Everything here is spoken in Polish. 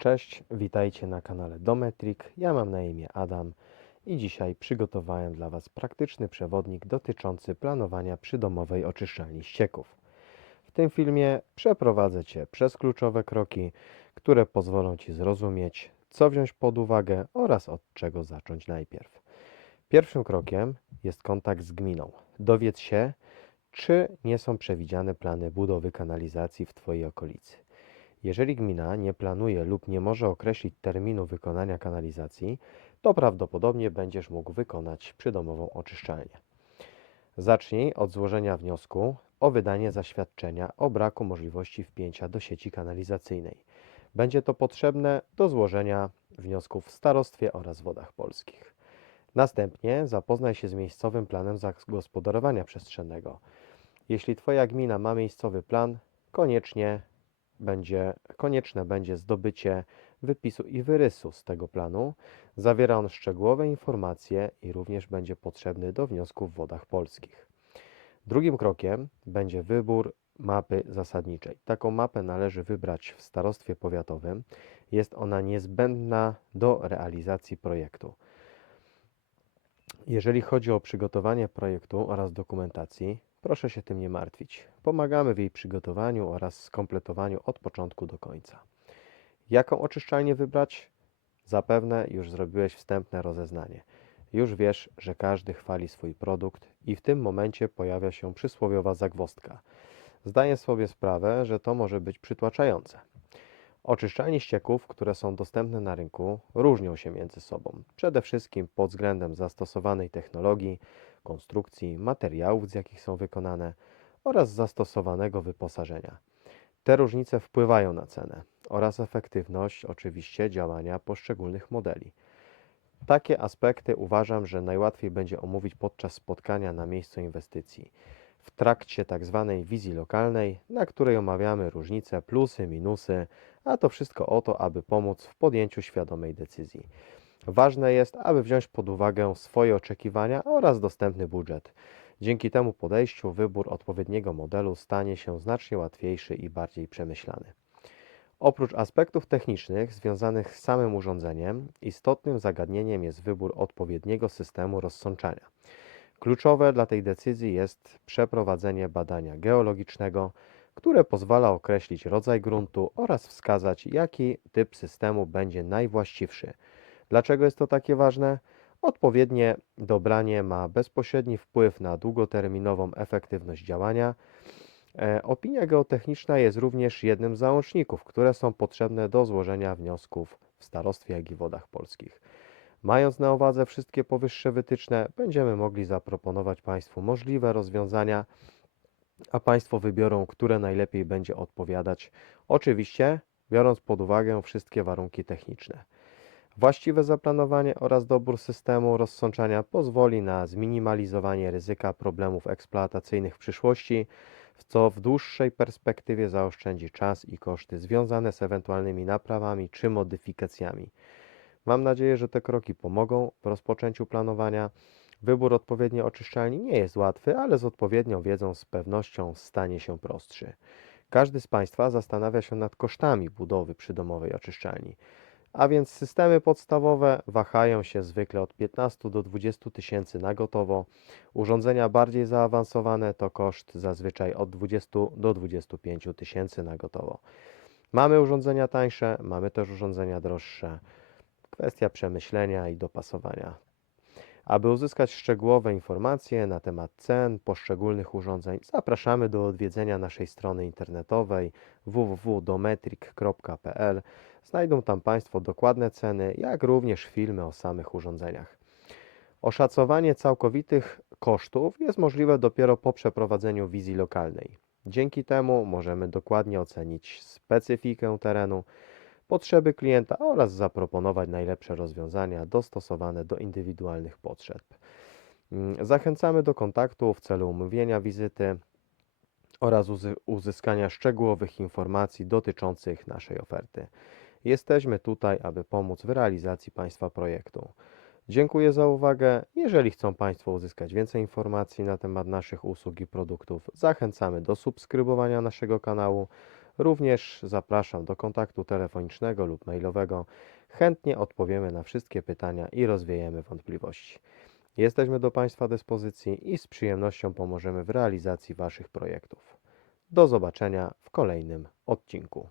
Cześć, witajcie na kanale Dometrik. Ja mam na imię Adam i dzisiaj przygotowałem dla Was praktyczny przewodnik dotyczący planowania przydomowej oczyszczalni ścieków. W tym filmie przeprowadzę Cię przez kluczowe kroki, które pozwolą Ci zrozumieć, co wziąć pod uwagę oraz od czego zacząć najpierw. Pierwszym krokiem jest kontakt z gminą. Dowiedz się, czy nie są przewidziane plany budowy kanalizacji w Twojej okolicy. Jeżeli gmina nie planuje lub nie może określić terminu wykonania kanalizacji, to prawdopodobnie będziesz mógł wykonać przydomową oczyszczalnię. Zacznij od złożenia wniosku o wydanie zaświadczenia o braku możliwości wpięcia do sieci kanalizacyjnej. Będzie to potrzebne do złożenia wniosków w starostwie oraz wodach polskich. Następnie zapoznaj się z miejscowym planem zagospodarowania przestrzennego. Jeśli Twoja gmina ma miejscowy plan, koniecznie będzie, konieczne będzie zdobycie wypisu i wyrysu z tego planu. Zawiera on szczegółowe informacje i również będzie potrzebny do wniosku w wodach polskich. Drugim krokiem będzie wybór mapy zasadniczej. Taką mapę należy wybrać w starostwie powiatowym. Jest ona niezbędna do realizacji projektu. Jeżeli chodzi o przygotowanie projektu oraz dokumentacji, proszę się tym nie martwić. Pomagamy w jej przygotowaniu oraz skompletowaniu od początku do końca. Jaką oczyszczalnię wybrać? Zapewne już zrobiłeś wstępne rozeznanie. Już wiesz, że każdy chwali swój produkt i w tym momencie pojawia się przysłowiowa zagwozdka. Zdaję sobie sprawę, że to może być przytłaczające. Oczyszczalnie ścieków, które są dostępne na rynku, różnią się między sobą. Przede wszystkim pod względem zastosowanej technologii, konstrukcji, materiałów, z jakich są wykonane oraz zastosowanego wyposażenia. Te różnice wpływają na cenę oraz efektywność oczywiście działania poszczególnych modeli. Takie aspekty uważam, że najłatwiej będzie omówić podczas spotkania na miejscu inwestycji. W trakcie tak zwanej wizji lokalnej, na której omawiamy różnice, plusy, minusy, a to wszystko o to, aby pomóc w podjęciu świadomej decyzji. Ważne jest, aby wziąć pod uwagę swoje oczekiwania oraz dostępny budżet. Dzięki temu podejściu wybór odpowiedniego modelu stanie się znacznie łatwiejszy i bardziej przemyślany. Oprócz aspektów technicznych związanych z samym urządzeniem, istotnym zagadnieniem jest wybór odpowiedniego systemu rozsączania. Kluczowe dla tej decyzji jest przeprowadzenie badania geologicznego, które pozwala określić rodzaj gruntu oraz wskazać, jaki typ systemu będzie najwłaściwszy. Dlaczego jest to takie ważne? Odpowiednie dobranie ma bezpośredni wpływ na długoterminową efektywność działania. E, Opinia geotechniczna jest również jednym z załączników, które są potrzebne do złożenia wniosków w starostwie, jak i wodach polskich. Mając na uwadze wszystkie powyższe wytyczne, będziemy mogli zaproponować Państwu możliwe rozwiązania, a Państwo wybiorą, które najlepiej będzie odpowiadać, oczywiście biorąc pod uwagę wszystkie warunki techniczne. Właściwe zaplanowanie oraz dobór systemu rozsączania pozwoli na zminimalizowanie ryzyka problemów eksploatacyjnych w przyszłości, co w dłuższej perspektywie zaoszczędzi czas i koszty związane z ewentualnymi naprawami czy modyfikacjami. Mam nadzieję, że te kroki pomogą w rozpoczęciu planowania. Wybór odpowiedniej oczyszczalni nie jest łatwy, ale z odpowiednią wiedzą z pewnością stanie się prostszy. Każdy z Państwa zastanawia się nad kosztami budowy przydomowej oczyszczalni. A więc systemy podstawowe wahają się zwykle od 15 do 20 tysięcy na gotowo. Urządzenia bardziej zaawansowane to koszt zazwyczaj od 20 do 25 tysięcy na gotowo. Mamy urządzenia tańsze, mamy też urządzenia droższe. Kwestia przemyślenia i dopasowania. Aby uzyskać szczegółowe informacje na temat cen poszczególnych urządzeń, zapraszamy do odwiedzenia naszej strony internetowej www.dometric.pl. Znajdą tam Państwo dokładne ceny, jak również filmy o samych urządzeniach. Oszacowanie całkowitych kosztów jest możliwe dopiero po przeprowadzeniu wizji lokalnej. Dzięki temu możemy dokładnie ocenić specyfikę terenu, potrzeby klienta oraz zaproponować najlepsze rozwiązania dostosowane do indywidualnych potrzeb. Mm, Zachęcamy do kontaktu w celu umówienia wizyty oraz uzy- uzyskania szczegółowych informacji dotyczących naszej oferty. Jesteśmy tutaj, aby pomóc w realizacji Państwa projektu. Dziękuję za uwagę. Jeżeli chcą Państwo uzyskać więcej informacji na temat naszych usług i produktów, zachęcamy do subskrybowania naszego kanału. Również zapraszam do kontaktu telefonicznego lub mailowego. Chętnie odpowiemy na wszystkie pytania i rozwiejemy wątpliwości. Jesteśmy do Państwa dyspozycji i z przyjemnością pomożemy w realizacji Waszych projektów. Do zobaczenia w kolejnym odcinku.